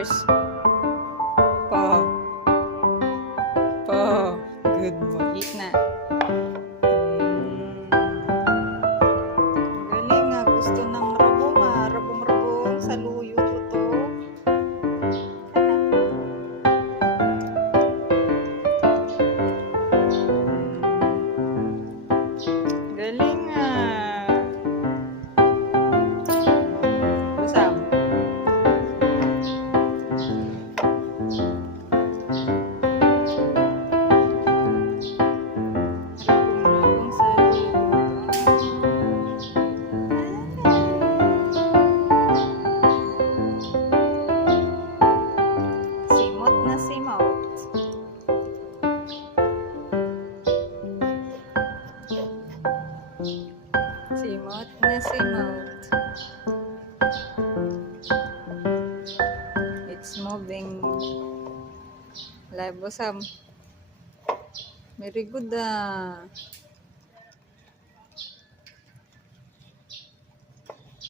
Cheers. Pa. Pa. Good boy. Eat na. Galing nga. Gusto ng rabong ah. Rabong-rabong. Saluyo to. Galing ah. Busam. Rabong-rabong saluyo. Simot na simot. Simot na simot. It's moving. Live Busam. Very good ah.